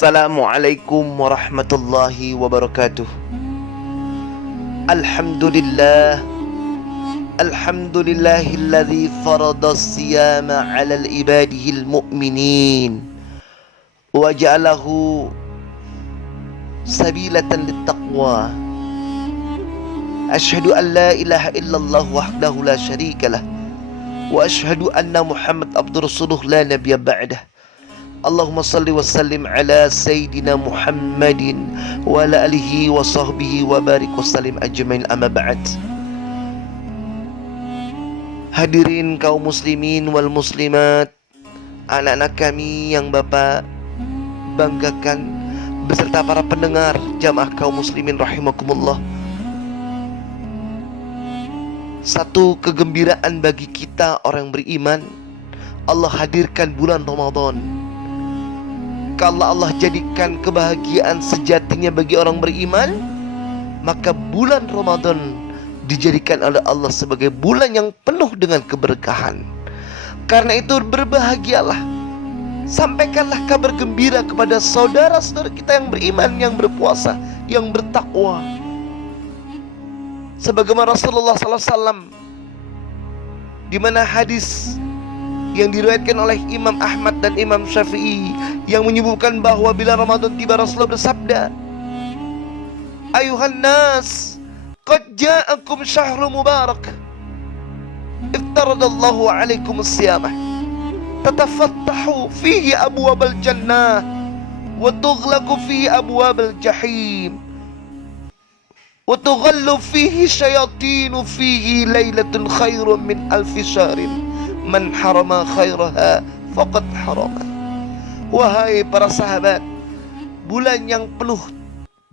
Assalamualaikum warahmatullahi wabarakatuh. Alhamdulillah. Alhamdulillahilladzi farada siyama 'alal ibadihil mu'minin wa ja'alahu sabilatan littaqwa. Asyhadu an la ilaha illallah wahdahu la syarikalah wa asyhadu anna Muhammad abdur rasuluh la nabiyya ba'dah. Allahumma salli wa sallim ala Sayyidina Muhammadin wa ala alihi wa sahbihi wa barik wa sallim ajmain, amma ba'd. Hadirin kaum muslimin wal muslimat, anak-anak kami yang Bapak banggakan, beserta para pendengar jamaah kaum muslimin rahimakumullah. Satu kegembiraan bagi kita orang beriman, Allah hadirkan bulan Ramadan. Kalau Allah jadikan kebahagiaan sejatinya bagi orang beriman, maka bulan Ramadan dijadikan oleh Allah sebagai bulan yang penuh dengan keberkahan. Karena itu berbahagialah, sampaikanlah kabar gembira kepada saudara-saudara kita yang beriman, yang berpuasa, yang bertakwa. Sebagaimana Rasulullah SAW, di mana hadis yang diriwayatkan oleh Imam Ahmad dan Imam Syafi'i yang menyebutkan bahwa bila Ramadan tiba, Rasulullah bersabda, Ayuhan nas, qad ja'akum syahrul mubarak, iftaradallahu alaikum as-siyamah, tatafattahu fihi abwabal jannah wa tughlaqu fihi abwabal jahim wa tughallu fihi syayatinu fihi lailatun khairun min alfi syahrin man harama khairaha faqad harama. Wahai para sahabat, bulan yang penuh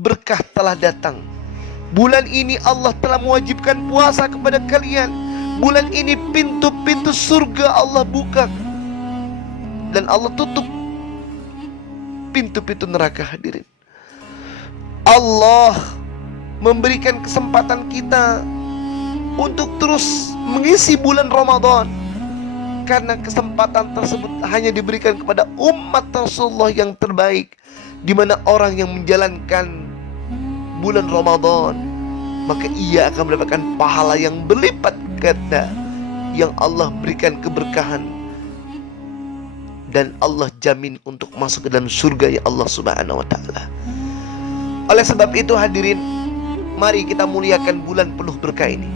berkah telah datang. Bulan ini Allah telah mewajibkan puasa kepada kalian. Bulan ini pintu-pintu surga Allah buka dan Allah tutup pintu-pintu neraka. Hadirin, Allah memberikan kesempatan kita untuk terus mengisi bulan Ramadan, karena kesempatan tersebut hanya diberikan kepada umat Rasulullah yang terbaik, di mana orang yang menjalankan bulan Ramadan, maka ia akan mendapatkan pahala yang berlipat ganda, yang Allah berikan keberkahan, dan Allah jamin untuk masuk ke dalam surga ya Allah Subhanahu wa ta'ala. Oleh sebab itu hadirin, mari kita muliakan bulan penuh berkah ini.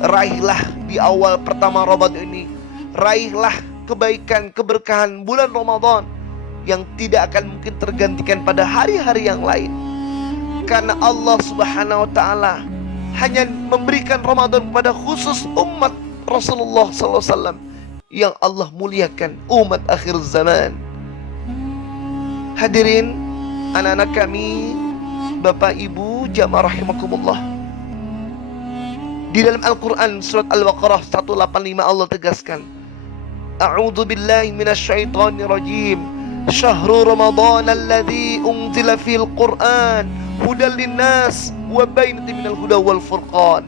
Raihlah di awal pertama Ramadan ini, raihlah kebaikan, keberkahan bulan Ramadan yang tidak akan mungkin tergantikan pada hari-hari yang lain. Karena Allah Subhanahu wa ta'ala hanya memberikan Ramadan kepada khusus umat Rasulullah SAW yang Allah muliakan, umat akhir zaman. Hadirin, anak-anak kami, Bapak Ibu jamaah rahimakumullah, di dalam Al-Quran surat Al-Baqarah 185 Allah tegaskan, A'udzu billahi minasyaitonir rajim. Syahrul Ramadan alladzi unzila fil Qur'an hudal linnas wa bainatin minal huda wal furqan.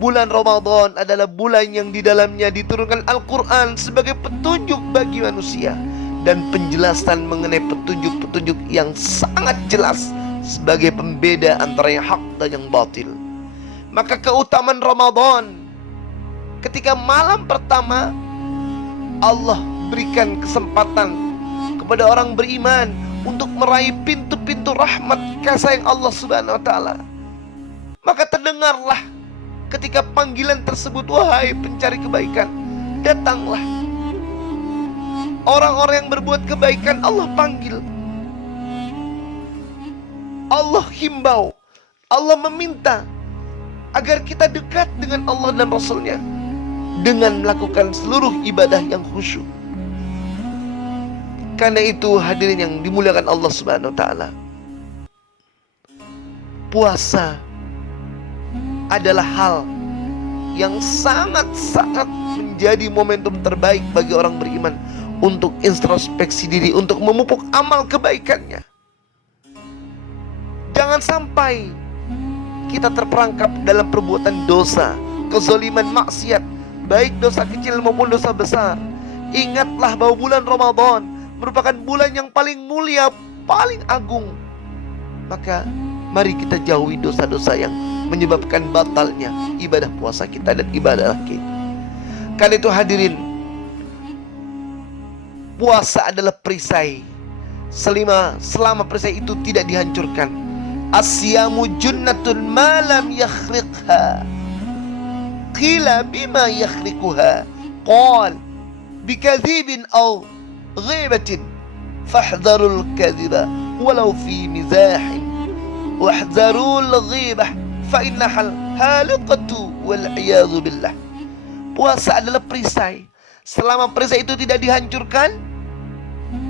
Bulan Ramadan adalah bulan yang di dalamnya diturunkan Al-Quran sebagai petunjuk bagi manusia dan penjelasan mengenai petunjuk-petunjuk yang sangat jelas sebagai pembeda antara yang hak dan yang batil. Maka keutamaan Ramadan, ketika malam pertama Allah berikan kesempatan kepada orang beriman untuk meraih pintu-pintu rahmat kasih sayang Allah Subhanahu wa ta'ala. Maka terdengarlah ketika panggilan tersebut, wahai pencari kebaikan, datanglah. Orang-orang yang berbuat kebaikan Allah panggil, Allah himbau, Allah meminta agar kita dekat dengan Allah dan Rasulnya dengan melakukan seluruh ibadah yang khusyuk. Karena itu hadirin yang dimuliakan Allah Subhanahu wa ta'ala, puasa adalah hal yang sangat-sangat menjadi momentum terbaik bagi orang beriman untuk introspeksi diri, untuk memupuk amal kebaikannya. Jangan sampai kita terperangkap dalam perbuatan dosa, kezaliman, maksiat, baik dosa kecil maupun dosa besar. Ingatlah bahwa bulan Ramadan merupakan bulan yang paling mulia paling agung. Maka mari kita jauhi dosa-dosa yang menyebabkan batalnya ibadah puasa kita dan ibadah kita. Karena itu hadirin, puasa adalah perisai. Selama perisai itu tidak dihancurkan. Asyamu junnatun malam yakhriqha. Qila bima yakhriquha. Qal bikadhibin aw ghibatin. Fahdharul kadhiba walau fi mizahin. Wahdharul ghibah fa innahal haliqatu wal iyadhu billah. Puasa adalah perisai. Selama perisai itu tidak dihancurkan,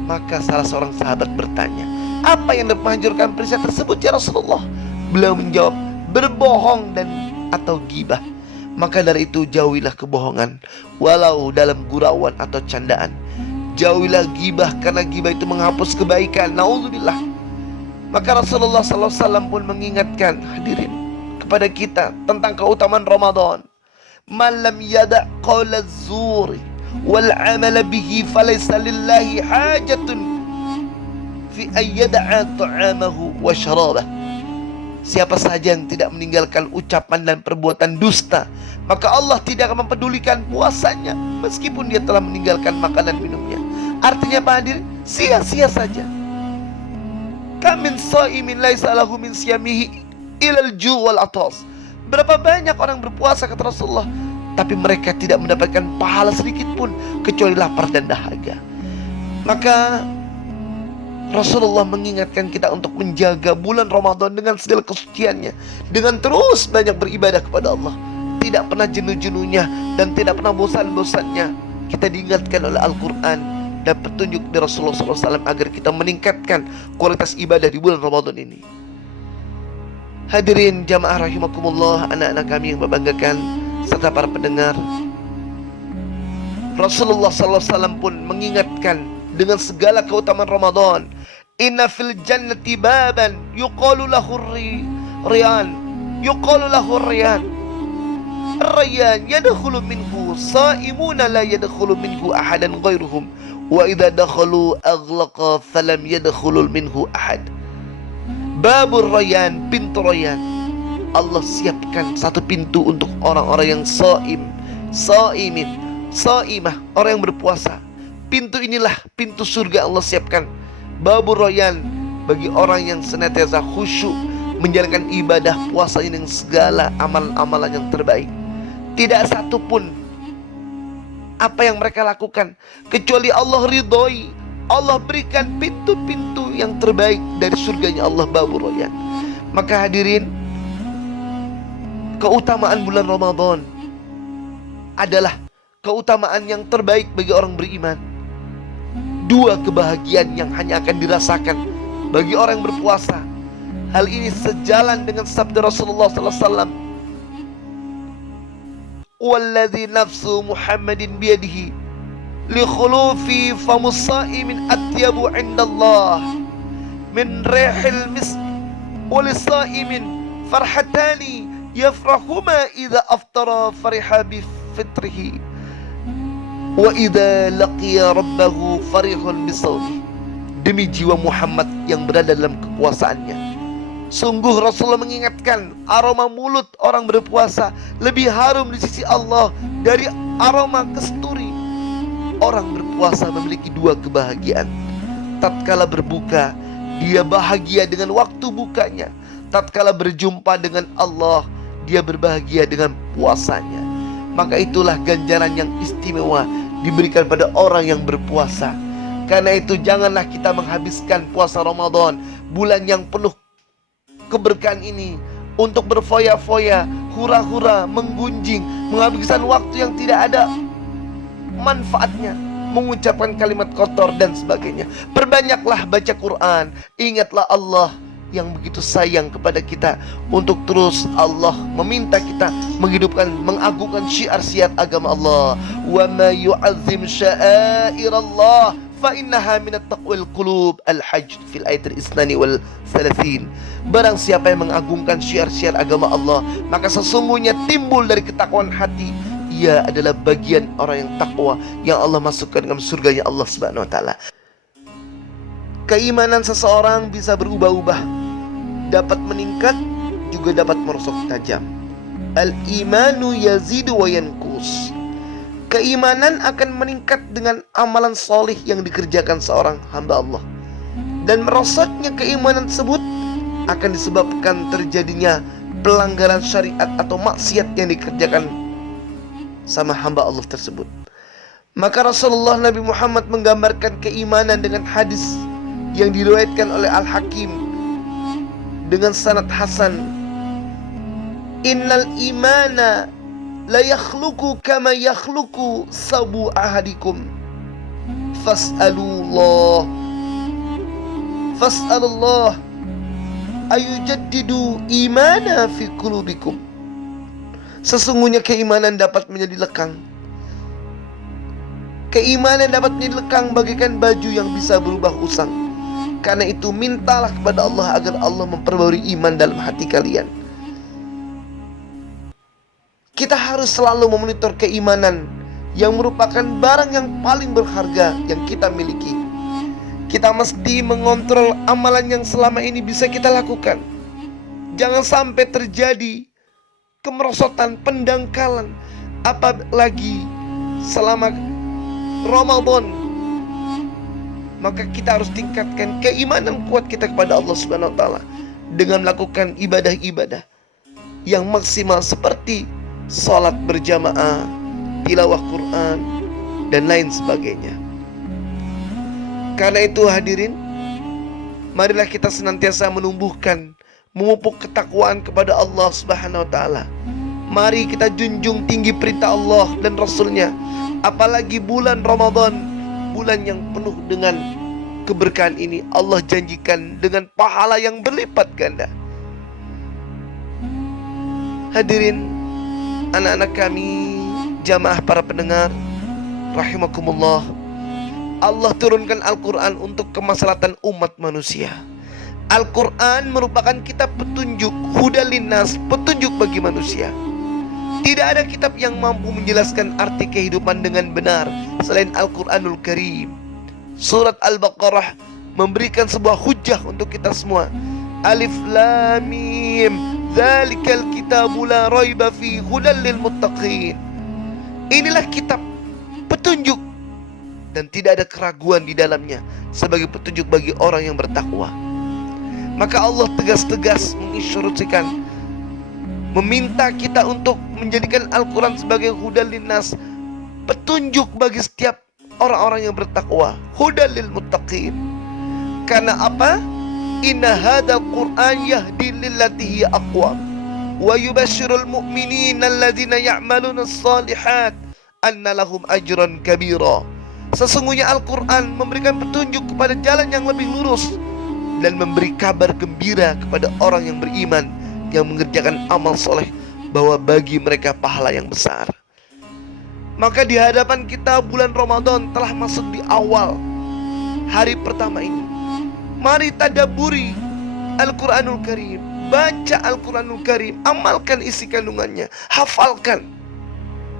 maka salah seorang sahabat bertanya, apa yang menghancurkan perisai tersebut ya Rasulullah? Beliau menjawab, berbohong dan atau gibah. Maka dari itu jauhilah kebohongan, walau dalam gurauan atau candaan. Jauhilah gibah, karena gibah itu menghapus kebaikan. Nauzubillah. Maka Rasulullah SAW pun mengingatkan hadirin kepada kita tentang keutamaan Ramadan. Man lam yada' qawla zuri wal amala bihi falaysa lillahi hajatun fi ayyada'a ta'amahu wa syarabah. Siapa saja yang tidak meninggalkan ucapan dan perbuatan dusta, maka Allah tidak akan mempedulikan puasanya meskipun dia telah meninggalkan makanan minumnya. Artinya Pak Hadir, sia-sia saja. Kam min shaimin laisa lahu min siyamihi ilal ju' wal atas. Berapa banyak orang berpuasa kata Rasulullah, tapi mereka tidak mendapatkan pahala sedikit pun kecuali lapar dan dahaga. Maka Rasulullah mengingatkan kita untuk menjaga bulan Ramadan dengan segala kesuciannya, dengan terus banyak beribadah kepada Allah, tidak pernah jenuh-jenuhnya dan tidak pernah bosan-bosannya. Kita diingatkan oleh Al-Quran dan petunjuk dari Rasulullah SAW agar kita meningkatkan kualitas ibadah di bulan Ramadan ini. Hadirin jamaah rahimakumullah, anak-anak kami yang membanggakan serta para pendengar, Rasulullah SAW pun mengingatkan dengan segala keutamaan Ramadan. Inna fil jannati baban yuqalu lahu riyan, yuqalu lahu riyan. Ar-rayyan yadkhulu minhu saimuna la yadkhulu minhu ahadan ghairuhum wa idza dakhalu aghlaqa falam yadkhulu minhu ahad. Babur Rayyan, pintu Rayyan. Allah siapkan satu pintu untuk orang-orang yang saimah, orang yang berpuasa. Pintu inilah pintu surga Allah siapkan. Babur Rayyan, bagi orang yang senantiasa khusyuk menjalankan ibadah puasa ini dengan segala amalan-amalan yang terbaik. Tidak satu pun apa yang mereka lakukan kecuali Allah ridhoi. Allah berikan pintu-pintu yang terbaik dari surganya Allah, Babur Rayyan. Maka hadirin, keutamaan bulan Ramadan adalah keutamaan yang terbaik bagi orang beriman. Dua kebahagiaan yang hanya akan dirasakan bagi orang yang berpuasa. Hal ini sejalan dengan sabda Rasulullah SAW. Walladzi nafsu Muhammadin biyadihi li khulufi famus saimin atyabu indallah min rihil misk wa li saimin farhatani yafrahuma idza aftara fariha bi fitrihi wa idza laqiya rabbahu farihun bi sawmi. Demi jiwa Muhammad yang berada dalam kekuasaannya, sungguh Rasulullah mengingatkan aroma mulut orang berpuasa lebih harum di sisi Allah dari aroma kesturi. Orang berpuasa memiliki dua kebahagiaan. Tatkala berbuka, dia bahagia dengan waktu bukanya. Tatkala berjumpa dengan Allah, dia berbahagia dengan puasanya. Maka itulah ganjaran yang istimewa diberikan pada orang yang berpuasa. Karena itu janganlah kita menghabiskan puasa Ramadan, bulan yang penuh keberkahan ini, untuk berfoya-foya, hura-hura, menggunjing, menghabiskan waktu yang tidak ada manfaatnya, mengucapkan kalimat kotor dan sebagainya. Perbanyaklah baca Quran. Ingatlah Allah yang begitu sayang kepada kita, untuk terus Allah meminta kita menghidupkan, mengagungkan syiar-syiar agama Allah. Wa ma yu'azzim sya'airallah fa innaha minat taqwal qulub. Al-Hajj fil ayat al-isnani wal thalathin. Barang siapa yang mengagungkan syiar-syiar agama Allah, maka sesungguhnya timbul dari ketakwaan hati. Ia adalah bagian orang yang takwa yang Allah masukkan dalam surganya Allah Subhanahu wa taala. Keimanan seseorang bisa berubah-ubah, dapat meningkat juga dapat merosot tajam. Al-imanu yazidu wa yanqus. Keimanan akan meningkat dengan amalan solih yang dikerjakan seorang hamba Allah, dan merosotnya keimanan tersebut akan disebabkan terjadinya pelanggaran syariat atau maksiat yang dikerjakan sama hamba Allah tersebut. Maka Rasulullah Nabi Muhammad menggambarkan keimanan dengan hadis yang diriwayatkan oleh Al-Hakim dengan sanad hasan. Innal imana la yakhluqu kama yakhluqu sabu ahadikum fas'alullah ayujaddidu imana fi qulubikum. Sesungguhnya keimanan dapat menjadi lekang. Keimanan dapat menjadi lekang bagaikan baju yang bisa berubah usang. Karena itu mintalah kepada Allah agar Allah memperbarui iman dalam hati kalian. Kita harus selalu memonitor keimanan yang merupakan barang yang paling berharga yang kita miliki. Kita mesti mengontrol amalan yang selama ini bisa kita lakukan. Jangan sampai terjadi kemerosotan, pendangkalan, apalagi selama Ramadan. Maka kita harus tingkatkan keimanan kuat kita kepada Allah Subhanahu wa taala dengan melakukan ibadah-ibadah yang maksimal seperti salat berjamaah, tilawah Quran, dan lain sebagainya. Karena itu hadirin, marilah kita senantiasa menumbuhkan, memupuk ketakwaan kepada Allah Subhanahu wa taala. Mari kita junjung tinggi perintah Allah dan Rasulnya. Apalagi bulan Ramadan, bulan yang penuh dengan keberkahan ini, Allah janjikan dengan pahala yang berlipat ganda. Hadirin, anak-anak kami, jamaah para pendengar rahimakumullah, Allah turunkan Al-Quran untuk kemaslahatan umat manusia. Al-Quran merupakan kitab petunjuk, hudal linnas, petunjuk bagi manusia. Tidak ada kitab yang mampu menjelaskan arti kehidupan dengan benar selain Al-Quranul Karim. Surat Al-Baqarah memberikan sebuah hujah untuk kita semua. Alif Lam Mim, Dzalikal kitabu la raiba fi hudal lil muttaqin. Inilah kitab petunjuk dan tidak ada keraguan di dalamnya sebagai petunjuk bagi orang yang bertakwa. Maka Allah tegas-tegas menginstruksikan, meminta kita untuk menjadikan Al-Quran sebagai hudal linnas, petunjuk bagi setiap orang-orang yang bertakwa, hudal lil muttaqin. Karena apa? Inna hadzal Qur'an yahdi lillati hiya aqwam wa yubashshirul mu'minina alladzina ya'maluna as-shalihat anna lahum ajran kabira. Sesungguhnya Al-Quran memberikan petunjuk kepada jalan yang lebih lurus dan memberi kabar gembira kepada orang yang beriman yang mengerjakan amal soleh bahwa bagi mereka pahala yang besar. Maka di hadapan kita bulan Ramadan telah masuk di awal hari pertama ini. Mari tadaburi Al-Quranul Karim, baca Al-Quranul Karim, amalkan isi kandungannya, hafalkan.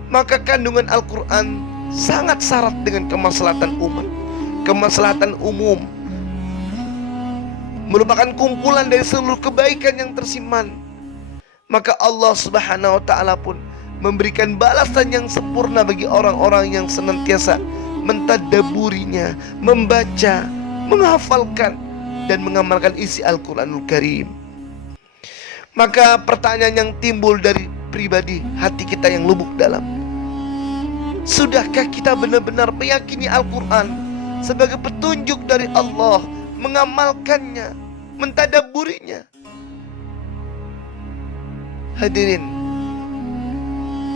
Maka kandungan Al-Quran sangat syarat dengan kemaslahatan umat, kemaslahatan umum, merupakan kumpulan dari seluruh kebaikan yang tersimpan. Maka Allah Subhanahu wa ta'ala pun memberikan balasan yang sempurna bagi orang-orang yang senantiasa mentadaburinya, membaca, menghafalkan, dan mengamalkan isi Al-Quranul Karim. Maka pertanyaan yang timbul dari pribadi hati kita yang lubuk dalam, sudahkah kita benar-benar meyakini Al-Quran sebagai petunjuk dari Allah, mengamalkannya, mentadaburinya? Hadirin,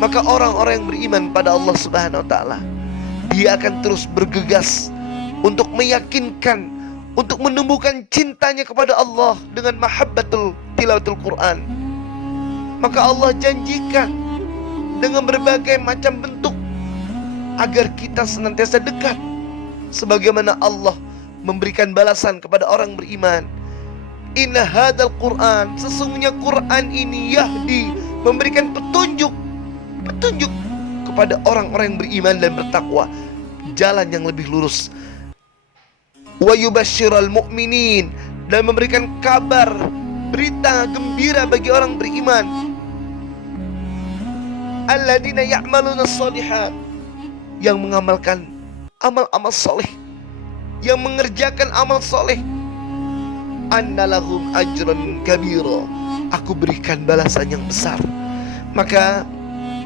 maka orang-orang yang beriman pada Allah Subhanahu wa ta'ala, dia akan terus bergegas untuk meyakinkan, untuk menumbuhkan cintanya kepada Allah dengan mahabbatul tilawatul Quran. Maka Allah janjikan dengan berbagai macam bentuk agar kita senantiasa dekat, sebagaimana Allah memberikan balasan kepada orang beriman. Inna hadzal Quran, sesungguhnya Quran ini yahdi, memberikan petunjuk kepada orang-orang yang beriman dan bertakwa, jalan yang lebih lurus. wa yubashsyiral mu'minin, dan memberikan kabar, berita gembira bagi orang beriman, alladzina ya'maluna shalihat, yang mengamalkan amal-amal soleh, yang mengerjakan amal soleh, annalahum ajran kabira, aku berikan balasan yang besar. Maka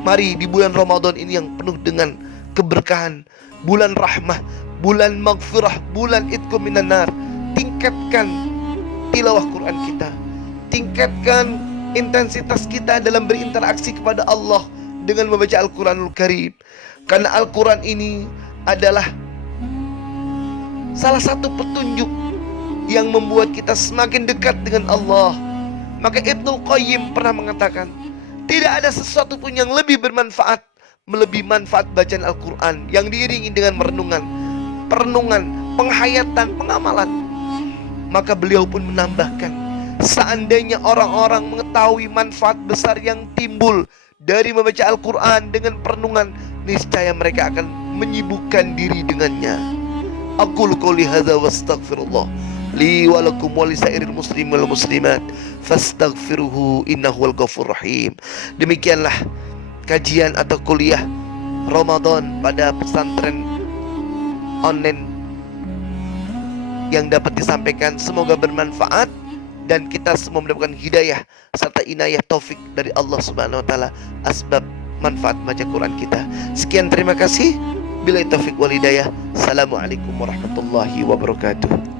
mari di bulan Ramadan ini yang penuh dengan keberkahan, bulan rahmah, bulan maghfirah, bulan itqu minan nar, tingkatkan tilawah Quran kita, tingkatkan intensitas kita dalam berinteraksi kepada Allah dengan membaca Al-Quranul Karim. Karena Al-Quran ini adalah salah satu petunjuk yang membuat kita semakin dekat dengan Allah. Maka Ibnu Qayyim pernah mengatakan, tidak ada sesuatu pun yang lebih bermanfaat melebihi manfaat bacaan Al-Quran yang diiringi dengan perenungan, penghayatan, pengamalan. Maka beliau pun menambahkan, seandainya orang-orang mengetahui manfaat besar yang timbul dari membaca Al-Quran dengan perenungan, niscaya mereka akan menyibukkan diri dengannya. Aqulu qouli hadza wastaghfirullah li wa lakum wa lisairil muslimin wal muslimat fastaghfiruhu innahu wal ghafurur rahim. Demikianlah kajian atau kuliah Ramadan pada pesantren online yang dapat disampaikan. Semoga bermanfaat dan kita semua mendapatkan hidayah serta inayah taufik dari Allah Subhanahu wa taala asbab manfaat baca Quran kita. Sekian, terima kasih. Billahi taufik wal hidayah. Assalamualaikum warahmatullahi wabarakatuh.